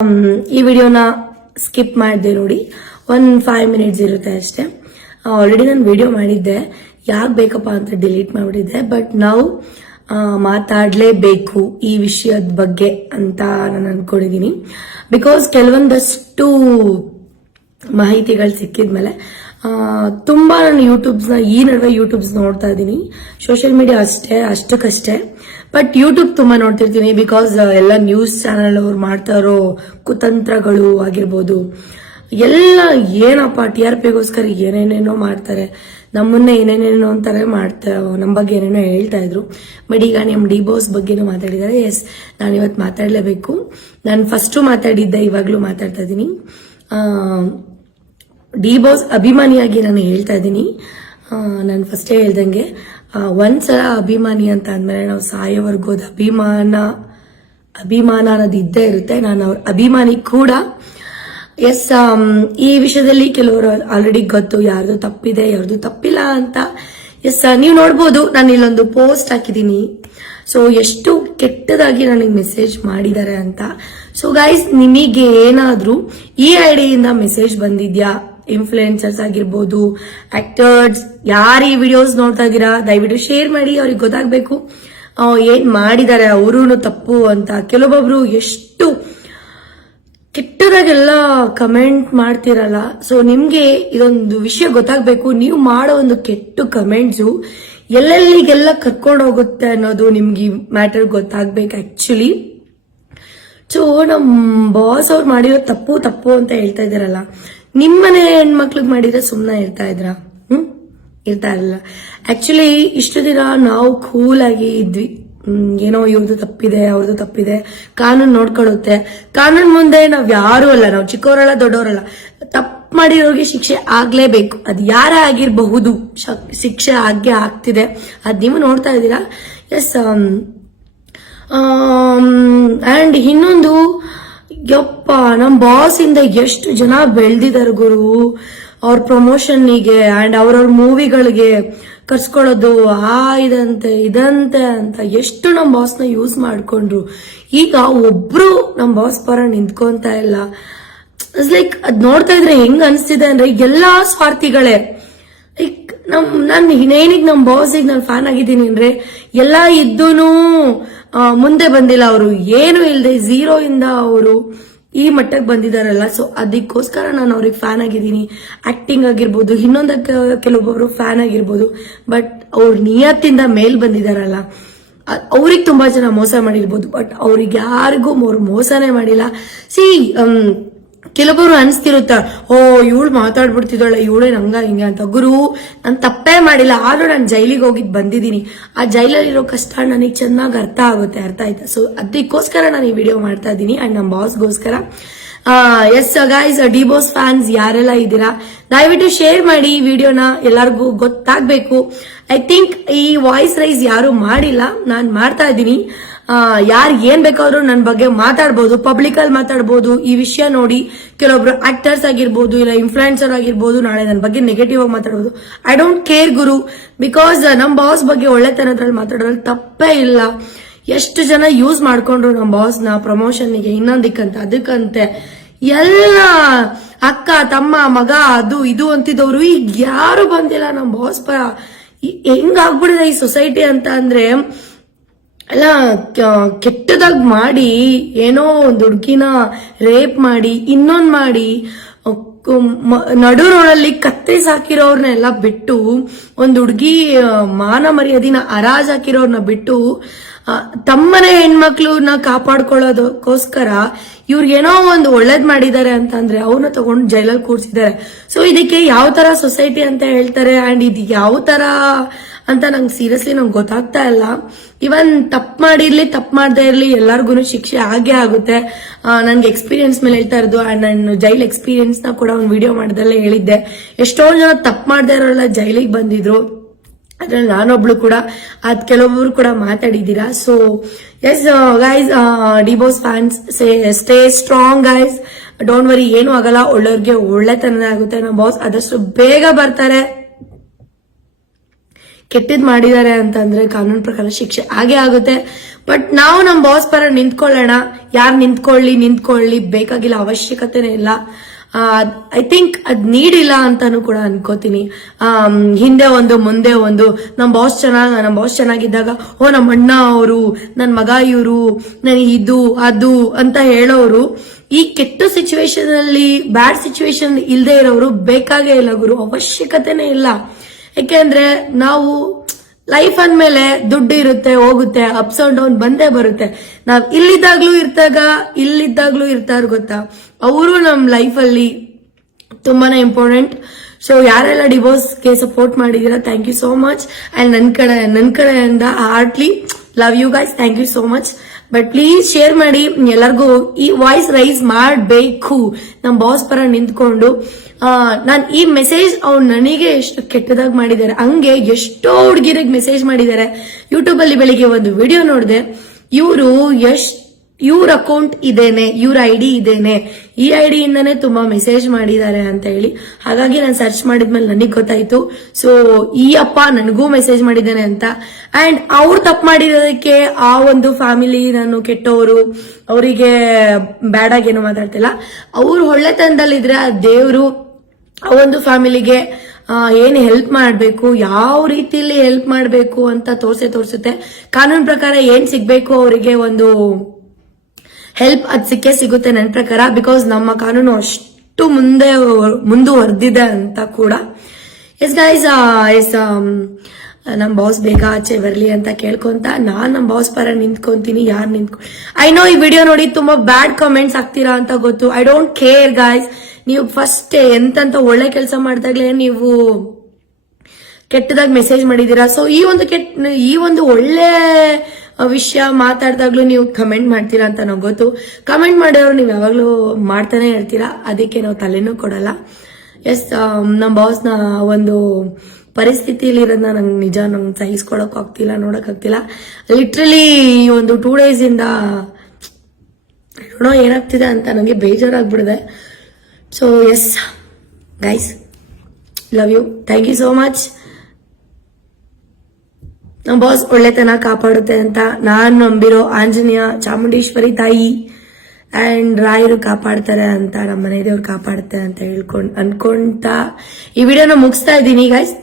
ಈ ವಿಡಿಯೋನ ಸ್ಕಿಪ್ ಮಾಡಿದೆ ನೋಡಿ. 5 ಮಿನಿಟ್ಸ್ ಇರುತ್ತೆ ಅಷ್ಟೇ. ಆಲ್ರೆಡಿ ನಾನು ವಿಡಿಯೋ ಮಾಡಿದ್ದೆ, ಯಾಕೆ ಬೇಕಪ್ಪ ಅಂತ ಡಿಲೀಟ್ ಮಾಡಿಬಿಟ್ಟಿದ್ದೆ. ಬಟ್ ನಾವು ಮಾತಾಡಲೇಬೇಕು ಈ ವಿಷಯದ ಬಗ್ಗೆ ಅಂತ ನಾನು ಅನ್ಕೊಂಡಿದೀನಿ. ಬಿಕಾಸ್ ಕೆಲವೊಂದಷ್ಟು ಮಾಹಿತಿಗಳು ಸಿಕ್ಕಿದ್ಮೇಲೆ ತುಂಬಾ ನಾನು ಈ ನಡುವೆ ಯೂಟ್ಯೂಬ್ಸ್ ನೋಡ್ತಾ ಇದ್ದೀನಿ. ಸೋಷಿಯಲ್ ಮೀಡಿಯಾ ಅಷ್ಟಕ್ಕಷ್ಟೇ, ಬಟ್ ಯೂಟ್ಯೂಬ್ ತುಂಬಾ ನೋಡ್ತಿರ್ತೀನಿ. ಬಿಕಾಸ್ ಎಲ್ಲ ನ್ಯೂಸ್ ಚಾನೆಲ್ ಅವ್ರು ಮಾಡ್ತಾ ಇರೋ ಕುತಂತ್ರಗಳು ಆಗಿರ್ಬೋದು, ಎಲ್ಲ ಏನಪ್ಪ TRPಗೋಸ್ಕರ ಏನೇನೇನೋ ಮಾಡ್ತಾರೆ, ನಮ್ಮನ್ನ ಏನೇನೇನೋ ಅಂತಾರೆ ನಮ್ಮ ಬಗ್ಗೆ ಏನೇನೋ ಹೇಳ್ತಾ ಇದ್ರು. ಬಟ್ ಈಗ ನಮ್ಮ ಡಿ ಬಾಸ್ ಬಗ್ಗೆನೂ ಮಾತಾಡಿದ್ದಾರೆ. ಎಸ್, ನಾನು ಇವತ್ತು ಮಾತಾಡಲೇಬೇಕು. ನಾನು ಫಸ್ಟು ಮಾತಾಡಿದ್ದೆ, ಇವಾಗ್ಲೂ ಮಾತಾಡ್ತಾ ಇದ್ದೀನಿ. ಡಿ ಬಾಸ್ ಅಭಿಮಾನಿಯಾಗಿ ನಾನು ಹೇಳ್ತಾ ಇದ್ದೀನಿ. ನಾನು ಫಸ್ಟೇ ಹೇಳ್ದಂಗೆ, ಒಂದ್ಸಲ ಅಭಿಮಾನಿ ಅಂತ ಅಂದ್ಮೇಲೆ ನಾವು ಸಾಯೋವರೆಗೂ ಅದು ಅಭಿಮಾನ ಅನ್ನೋದು ಇದ್ದೇ ಇರುತ್ತೆ. ನಾನು ಅವ್ರ ಅಭಿಮಾನಿ ಕೂಡ. ಎಸ್, ಈ ವಿಷಯದಲ್ಲಿ ಕೆಲವರು ಆಲ್ರೆಡಿ ಗೊತ್ತು ಯಾರ್ದು ತಪ್ಪಿದೆ ಯಾರ್ದು ತಪ್ಪಿಲ್ಲ ಅಂತ. ಎಸ್, ನೀವು ನೋಡ್ಬೋದು, ನಾನು ಇಲ್ಲೊಂದು ಪೋಸ್ಟ್ ಹಾಕಿದ್ದೀನಿ. ಸೊ ಎಷ್ಟು ಕೆಟ್ಟದಾಗಿ ನನಗೆ ಮೆಸೇಜ್ ಮಾಡಿದ್ದಾರೆ ಅಂತ. ಸೊ ಗೈಸ್, ನಿಮಗೆ ಏನಾದ್ರೂ ಈ ಐಡಿಯಿಂದ ಮೆಸೇಜ್ ಬಂದಿದ್ಯಾ? ಇನ್ಫ್ಲುಯೆನ್ಸರ್ಸ್ ಆಗಿರ್ಬೋದು, ಆಕ್ಟರ್ಸ್, ಯಾರು ಈ ವಿಡಿಯೋಸ್ ನೋಡ್ತಾ ಇದ್ದೀರಾ, ದಯವಿಟ್ಟು ಶೇರ್ ಮಾಡಿ. ಅವ್ರಿಗೆ ಗೊತ್ತಾಗ್ಬೇಕು ಏನ್ ಮಾಡಿದ್ದಾರೆ ಅವರು ತಪ್ಪು ಅಂತ. ಕೆಲವೊಬ್ರು ಎಷ್ಟು ಕೆಟ್ಟದಾಗೆಲ್ಲ ಕಮೆಂಟ್ ಮಾಡ್ತಿರಲ್ಲ. ಸೊ ನಿಮ್ಗೆ ಇದೊಂದು ವಿಷಯ ಗೊತ್ತಾಗ್ಬೇಕು, ನೀವು ಮಾಡೋ ಒಂದು ಕೆಟ್ಟ ಕಮೆಂಟ್ಸು ಎಲ್ಲೆಲ್ಲಿಗೆಲ್ಲ ಕರ್ಕೊಂಡು ಹೋಗುತ್ತೆ ಅನ್ನೋದು ನಿಮ್ಗೆ ಮ್ಯಾಟರ್ ಗೊತ್ತಾಗ್ಬೇಕು ಆಕ್ಚುಲಿ. ಸೊ ನಮ್ ಬಾಸ್ ಅವ್ರು ಮಾಡಿರೋ ತಪ್ಪು ಅಂತ ಹೇಳ್ತಾ ಇದಾರಲ್ಲ, ನಿಮ್ಮನೆ ಹೆಣ್ಮಕ್ಳಿಗೆ ಮಾಡಿದ್ರೆ ಸುಮ್ಮನೆ ಇರ್ತಾ ಇದ್ರಾ? ಇರ್ತಾ ಇರಲಿಲ್ಲ. ಆಕ್ಚುಲಿ ಇಷ್ಟು ದಿನ ನಾವು ಕೂಲ್ ಆಗಿ ಇದ್ವಿ. ಏನೋ ಇವ್ರದ್ದು ತಪ್ಪಿದೆ ಅವ್ರದ್ದು ತಪ್ಪಿದೆ, ಕಾನೂನು ನೋಡ್ಕೊಳ್ಳುತ್ತೆ. ಕಾನೂನು ಮುಂದೆ ನಾವ್ ಯಾರು ಅಲ್ಲ, ನಾವು ಚಿಕ್ಕವರಲ್ಲ ದೊಡ್ಡವರಲ್ಲ. ತಪ್ಪು ಮಾಡಿರೋರಿಗೆ ಶಿಕ್ಷೆ ಆಗ್ಲೇಬೇಕು, ಅದು ಯಾರ ಆಗಿರಬಹುದು, ಶಿಕ್ಷೆ ಆಗೇ ಆಗ್ತಿದೆ. ಅದ್ ನೀವು ನೋಡ್ತಾ ಇದ್ದೀರಾ. ಎಸ್, ಅಂಡ್ ಇನ್ನೊಂದು, ಯಪ್ಪ, ನಮ್ ಬಾಸ್ ಇಂದ ಎಷ್ಟು ಜನ ಬೆಳ್ದಿದಾರ ಗುರು. ಅವ್ರ ಪ್ರಮೋಷನ್ನಿಗೆ ಅಂಡ್ ಅವ್ರವ್ರ ಮೂವಿಗಳಿಗೆ ಕರ್ಸ್ಕೊಳ್ಳೋದು, ಇದಂತೆ ಅಂತ ಎಷ್ಟು ನಮ್ ಬಾಸ್ನ ಯೂಸ್ ಮಾಡ್ಕೊಂಡ್ರು. ಈಗ ಒಬ್ರು ನಮ್ ಬಾಸ್ ಪರ ನಿಂತ್ಕೊಂತ ಇಲ್ಲ. ಲೈಕ್ ಅದ್ ನೋಡ್ತಾ ಇದ್ರೆ ಹೆಂಗ್ ಅನ್ಸ್ತಿದೆ ಅಂದ್ರೆ ಎಲ್ಲಾ ಸ್ವಾರ್ಥಿಗಳೇ. ಲೈಕ್ ನಾನು ಏನಿಗೆ ನಮ್ ಬಾಸಿಗೆ ನಾನು ಫ್ಯಾನ್ ಆಗಿದ್ದೀನಿ ಅಂದ್ರೆ, ಎಲ್ಲಾ ಇದ್ದೂನು ಮುಂದೆ ಬಂದಿಲ್ಲ. ಅವರು ಏನು ಇಲ್ಲದೆ ಝೀರೋ ಇಂದ ಅವರು ಈ ಮಟ್ಟಕ್ಕೆ ಬಂದಿದಾರಲ್ಲ. ಸೊ ಅದಕ್ಕೋಸ್ಕರ ನಾನು ಅವ್ರಿಗೆ ಫ್ಯಾನ್ ಆಗಿದ್ದೀನಿ. ಆಕ್ಟಿಂಗ್ ಆಗಿರ್ಬೋದು, ಇನ್ನೊಂದಕ್ಕೆ ಕೆಲವೊಬ್ಬರು ಫ್ಯಾನ್ ಆಗಿರ್ಬೋದು. ಬಟ್ ಅವ್ರ ನಿಯತ್ತಿಂದ ಮೇಲ್ ಬಂದಿದಾರಲ್ಲ, ಅವ್ರಿಗೆ ತುಂಬಾ ಜನ ಮೋಸ ಮಾಡಿರ್ಬೋದು. ಬಟ್ ಅವ್ರಿಗೆ ಯಾರಿಗೂ ಮೋಸನೇ ಮಾಡಿಲ್ಲ. ಕೆಲವೊಬ್ರು ಅನ್ಸ್ತಿರುತ್ತ, ಇವಳು ಮಾತಾಡ್ಬಿಡ್ತಿದ್ದಾಳೆ, ಇವಳೇ ಹಂಗ ಹಿಂಗೆ ಅಂತ. ಗುರು, ನಾನು ತಪ್ಪೇ ಮಾಡಿಲ್ಲ, ಆದ್ರೂ ನಾನು ಜೈಲಿಗೆ ಹೋಗಿದ್ ಬಂದಿದ್ದೀನಿ. ಆ ಜೈಲಲ್ಲಿರೋ ಕಷ್ಟ ನನಗೆ ಚೆನ್ನಾಗಿ ಅರ್ಥ ಆಯ್ತಾ? ಸೊ ಅದಕ್ಕೋಸ್ಕರ ನಾನು ಈ ವಿಡಿಯೋ ಮಾಡ್ತಾ ಇದ್ದೀನಿ, ಅಂಡ್ ನಮ್ಮ ಬಾಸ್ಗೋಸ್ಕರ. Yes guys, D boss fans ಯಾರೆಲ್ಲ ಇದ್ದೀರಾ, ದಯವಿಟ್ಟು ಶೇರ್ ಮಾಡಿ ಈ ವಿಡಿಯೋನ, ಎಲ್ಲರಿಗೂ ಗೊತ್ತಾಗ್ಬೇಕು. ಐ ಥಿಂಕ್ ಈ ವಾಯ್ಸ್ ರೈಸ್ ಯಾರು ಮಾಡಿಲ್ಲ, ನಾನು ಮಾಡ್ತಾ ಇದ್ದೀನಿ. ಯಾರು ಏನ್ ಬೇಕಾದ್ರೂ ನನ್ನ ಬಗ್ಗೆ ಮಾತಾಡ್ಬೋದು, ಪಬ್ಲಿಕ್ ಅಲ್ಲಿ ಮಾತಾಡ್ಬೋದು. ಈ ವಿಷಯ ನೋಡಿ ಕೆಲವೊಬ್ರು ಆಕ್ಟರ್ಸ್ ಆಗಿರ್ಬೋದು, ಇಲ್ಲ ಇನ್ಫ್ಲುಯೆನ್ಸರ್ ಆಗಿರ್ಬೋದು, ನಾಳೆ ನನ್ನ ಬಗ್ಗೆ ನೆಗೆಟಿವ್ ಆಗಿ ಮಾತಾಡ್ಬೋದು. I don't care Guru, because ನಮ್ ಬಾಸ್ ಬಗ್ಗೆ ಒಳ್ಳೆತನದ್ರಲ್ಲಿ ಮಾತಾಡೋದ್ರಲ್ಲಿ ತಪ್ಪೇ ಇಲ್ಲ. ಎಷ್ಟು ಜನ ಯೂಸ್ ಮಾಡ್ಕೊಂಡ್ರು ನಮ್ ಬಾಸ್ ನ ಪ್ರಮೋಷನ್ಗೆ, ಅದಕ್ಕಂತೆ ಎಲ್ಲ ಅಕ್ಕ ತಮ್ಮ ಮಗ ಅದು ಇದು ಅಂತಿದ್ದವ್ರು ಈಗ ಯಾರು ಬಂದಿಲ್ಲ ನಮ್ ಬಾಸ್ ಪರ. ಹೆಂಗಾಗ್ಬಿಡಿದೆ ಈ ಸೊಸೈಟಿ ಅಂತ ಅಂದ್ರೆ, ಎಲ್ಲ ಕೆಟ್ಟದಾಗಿ ಮಾಡಿ, ಏನೋ ಒಂದು ಹುಡುಗಿನ ರೇಪ್ ಮಾಡಿ, ಇನ್ನೊಂದ್ ಮಾಡಿ, ನಡು ರೋಡಲ್ಲಿ ಕತ್ತರಿಸಿ ಹಾಕಿರೋರ್ನೆಲ್ಲ ಬಿಟ್ಟು, ಒಂದು ಹುಡುಗಿ ಮಾನ ಮರ್ಯಾದಿನ ಹರಾಜ್ ಹಾಕಿರೋರ್ನ ಬಿಟ್ಟು, ತಮ್ಮನೆ ಹೆಣ್ಮಕ್ಳನ್ನ ಕಾಪಾಡ್ಕೊಳ್ಳೋದಕ್ಕೋಸ್ಕರ ಇವ್ರಿಗೇನೋ ಒಂದು ಒಳ್ಳೇದ್ ಮಾಡಿದ್ದಾರೆ ಅಂತಂದ್ರೆ ಅವ್ರನ್ನ ತಗೊಂಡು ಜೈಲಲ್ಲಿ ಕೂರ್ಸಿದ್ದಾರೆ. ಸೊ ಇದಕ್ಕೆ ಯಾವ ತರ ಸೊಸೈಟಿ ಅಂತ ಹೇಳ್ತಾರೆ, ಅಂಡ್ ಇದು ಯಾವ ತರ ಅಂತ ನಂಗೆ ಸೀರಿಯಸ್ಲಿ ನಂಗೆ ಗೊತ್ತಾಗ್ತಾ ಇಲ್ಲ. ಇವನ್ ತಪ್ಪು ಮಾಡಿರ್ಲಿ ತಪ್ಪು ಮಾಡದೇ ಇರ್ಲಿ, ಎಲ್ಲಾರ್ಗು ಶಿಕ್ಷೆ ಆಗೇ ಆಗುತ್ತೆ. ನನ್ಗೆ ಎಕ್ಸ್ಪೀರಿಯನ್ಸ್ ಮೇಲೆ ಹೇಳ್ತಾ ಇರೋದು, ಅಂಡ್ ನಾನು ಜೈಲ್ ಎಕ್ಸ್ಪೀರಿಯನ್ಸ್ ನ ಕೂಡ ಒಂದು ವಿಡಿಯೋ ಮಾಡಿದಲ್ಲೇ ಹೇಳಿದ್ದೆ. ಎಷ್ಟೊಂದು ಜನ ತಪ್ಪು ಮಾಡದೇ ಇರೋಲ್ಲ ಜೈಲಿಗೆ ಬಂದಿದ್ರು, ಅದ್ರಲ್ಲಿ ನಾನೊಬ್ಳು ಕೂಡ. ಅದ್ ಕೆಲವೊಬ್ರು ಕೂಡ ಮಾತಾಡಿದೀರಾ. So yes guys, D boss fans, stay strong guys, don't worry, ಏನು ಆಗಲ್ಲ. ಒಳ್ಳೆಯವ್ರಿಗೆ ಒಳ್ಳೆತನ ಆಗುತ್ತೆ. ನಮ್ಮ ಬಾಸ್ ಆದಷ್ಟು ಬೇಗ ಬರ್ತಾರೆ. ಕೆಟ್ಟದ್ ಮಾಡಿದ್ದಾರೆ ಅಂತಂದ್ರೆ ಕಾನೂನು ಪ್ರಕಾರ ಶಿಕ್ಷೆ ಆಗೇ ಆಗುತ್ತೆ. ಬಟ್ ನಾವು ನಮ್ಮ ಬಾಸ್ ಪರ ನಿಂತ್ಕೊಳ್ಳೋಣ. ಯಾರು ನಿಂತ್ಕೊಳ್ಳಿ ಬೇಕಾಗಿಲ್ಲ, ಅವಶ್ಯಕತೆನೇ ಇಲ್ಲ. ಐ ಥಿಂಕ್ ಅದ್ ನೀಡಿಲ್ಲ ಅಂತಾನು ಕೂಡ ಅನ್ಕೋತೀನಿ. ಹಿಂದೆ ಒಂದು ಮುಂದೆ ಒಂದು ನಮ್ಮ ಬಾಸ್ ಚೆನ್ನಾಗಿದ್ದಾಗ ನಮ್ಮ ಅಣ್ಣ ಅವರು, ನನ್ ಮಗ ಇವರು, ನನ್ ಇದು ಅದು ಅಂತ ಹೇಳೋರು ಈ ಕೆಟ್ಟ ಸಿಚುವೇಶನ್ ಅಲ್ಲಿ, ಬ್ಯಾಡ್ ಸಿಚುವೇಶನ್ ಇಲ್ದೇ ಇರೋರು ಬೇಕಾಗೇ ಇಲ್ಲ ಗುರು, ಅವಶ್ಯಕತೆನೇ ಇಲ್ಲ. ಯಾಕೆಂದ್ರೆ ನಾವು ಲೈಫ್ ಅಂದ್ಮೇಲೆ ದುಡ್ಡು ಇರುತ್ತೆ, ಹೋಗುತ್ತೆ, ಅಪ್ಸ್ ಅಂಡ್ ಡೌನ್ ಬಂದೇ ಬರುತ್ತೆ. ನಾವ್ ಇಲ್ಲಿದ್ದಾಗ್ಲೂ ಇರ್ತಾರ ಗೊತ್ತಾ, ಅವರು ನಮ್ ಲೈಫ್ ಅಲ್ಲಿ ತುಂಬಾನೇ ಇಂಪಾರ್ಟೆಂಟ್. ಸೊ ಯಾರೆಲ್ಲ ಡಿವೋರ್ಸ್ಗೆ ಸಪೋರ್ಟ್ ಮಾಡಿದೀರಾ, thank you so much. And ನನ್ ಕಡೆಯಿಂದ heartly love you guys, thank you so much. But please share ಮಾಡಿ, ಎಲ್ಲರಿಗೂ ಈ ವಾಯ್ಸ್ ರೈಸ್ ಮಾಡಬೇಕು, ನಮ್ ಬಾಸ್ ಪರ ನಿಂತ್ಕೊಂಡು. ನಾನ್ ಈ ಮೆಸೇಜ್ ಅವ್ರು ನನಗೆ ಎಷ್ಟು ಕೆಟ್ಟದಾಗಿ ಮಾಡಿದ್ದಾರೆ, ಹಂಗೆ ಎಷ್ಟೋ ಹುಡುಗಿರಿಗೆ ಮೆಸೇಜ್ ಮಾಡಿದ್ದಾರೆ. ಯೂಟ್ಯೂಬ್ ಅಲ್ಲಿ ಬೆಳಿಗ್ಗೆ ಒಂದು ವಿಡಿಯೋ ನೋಡಿದೆ, ಇವ್ರ ಅಕೌಂಟ್ ಇದೇನೆ, ಇವ್ರ ಐಡಿ ಇದೇನೆ, ಈ ಐಡಿ ಇಂದಾನೆ ತುಂಬಾ ಮೆಸೇಜ್ ಮಾಡಿದ್ದಾರೆ ಅಂತ ಹೇಳಿ. ಹಾಗಾಗಿ ನಾನು ಸರ್ಚ್ ಮಾಡಿದ್ಮೇಲೆ ನನಗೆ ಗೊತ್ತಾಯ್ತು. ಸೊ ಈ ಅಪ್ಪ ನನಗೂ ಮೆಸೇಜ್ ಮಾಡಿದ್ದೇನೆ ಅಂತ. ಅಂಡ್ ಅವ್ರು ತಪ್ಪು ಮಾಡಿರೋದಕ್ಕೆ ಆ ಒಂದು ಫ್ಯಾಮಿಲಿ, ನಾನು ಕೆಟ್ಟವರು, ಅವರಿಗೆ ಬ್ಯಾಡ್ ಆಗಿ ಏನು ಮಾತಾಡ್ತಿಲ್ಲ. ಅವ್ರು ಒಳ್ಳೆತನದಲ್ಲಿದ್ರೆ ಆ ದೇವ್ರು ಆ ಒಂದು ಫ್ಯಾಮಿಲಿಗೆ ಏನ್ ಹೆಲ್ಪ್ ಮಾಡ್ಬೇಕು, ಯಾವ ರೀತಿಯಲ್ಲಿ ಹೆಲ್ಪ್ ಮಾಡ್ಬೇಕು ಅಂತ ತೋರ್ಸುತ್ತೆ. ಕಾನೂನು ಪ್ರಕಾರ ಏನ್ ಸಿಗ್ಬೇಕು ಅವರಿಗೆ ಒಂದು ಹೆಲ್ಪ್ ಅದ್ ಸಿಗುತ್ತೆ ನನ್ನ ಪ್ರಕಾರ. ಬಿಕಾಸ್ ನಮ್ಮ ಕಾನೂನು ಅಷ್ಟು ಮುಂದುವರೆದಿದೆ ಅಂತ ಕೂಡ. ಎಸ್ ಗೈಸ್, ನಮ್ ಬಾಸ್ ಬೇಗ ಆಚೆ ಬರ್ಲಿ ಅಂತ ಕೇಳ್ಕೊಂತ ನಾನ್ ನಮ್ ಬಾಸ್ ಪರ ನಿಂತ್ಕೊಂತೀನಿ. ಐ ನೋ ಈ ವಿಡಿಯೋ ನೋಡಿ ತುಂಬಾ ಬ್ಯಾಡ್ ಕಮೆಂಟ್ಸ್ ಆಗ್ತೀರಾ ಅಂತ ಗೊತ್ತು. I don't care guys. ನೀವು ಫಸ್ಟ್ ಎಂತಂತ ಒಳ್ಳೆ ಕೆಲಸ ಮಾಡಿದಾಗ್ಲೇ ನೀವು ಕೆಟ್ಟದಾಗಿ ಮೆಸೇಜ್ ಮಾಡಿದೀರಾ. ಸೊ ಈ ಒಂದು ಒಳ್ಳೆ ವಿಷಯ ಮಾತಾಡ್ದಾಗ್ಲೂ ನೀವು ಕಮೆಂಟ್ ಮಾಡ್ತೀರಾ ಅಂತ ನಂಗೆ ಗೊತ್ತು. ಕಮೆಂಟ್ ಮಾಡಿರೋರು ನೀವು ಯಾವಾಗ್ಲೂ ಮಾಡ್ತಾನೆ ಇರ್ತೀರಾ, ಅದಕ್ಕೆ ನಾವು ತಲೆನೂ ಕೊಡಲ್ಲ. ಎಸ್, ನಮ್ಮ ಬಾಸ್ನ ಒಂದು ಪರಿಸ್ಥಿತಿಯಲ್ಲಿ ಇರೋದನ್ನ ನಂಗೆ ಸಹಿಸ್ಕೊಳಕ್ ಆಗ್ತಿಲ್ಲ, ನೋಡಕ್ ಆಗ್ತಿಲ್ಲ. ಲಿಟ್ರಲಿ ಈ ಒಂದು 2 days ಇಂದ ಏನಾಗ್ತಿದೆ ಅಂತ ನಂಗೆ ಬೇಜಾರಾಗ್ಬಿಡಿದೆ. So yes guys, love you, thank you so much. ನಮ್ಮ ಬಾಸ್ ಒಳ್ಳೆತನ ಕಾಪಾಡುತ್ತೆ ಅಂತ ನಾನ್ ನಂಬಿರೋ ಆಂಜನೇಯ, ಚಾಮುಂಡೇಶ್ವರಿ ತಾಯಿ ಅಂಡ್ ರಾಯರು ಕಾಪಾಡ್ತಾರೆ ಅಂತ, ನಮ್ಮ ಮನೆ ದೇವ್ರು ಕಾಪಾಡುತ್ತೆ ಅಂತ ಅನ್ಕೊಂತ ಈ ವಿಡಿಯೋನ ಮುಗಿಸ್ತಾ ಇದ್ದೀನಿ ಗೈಸ್.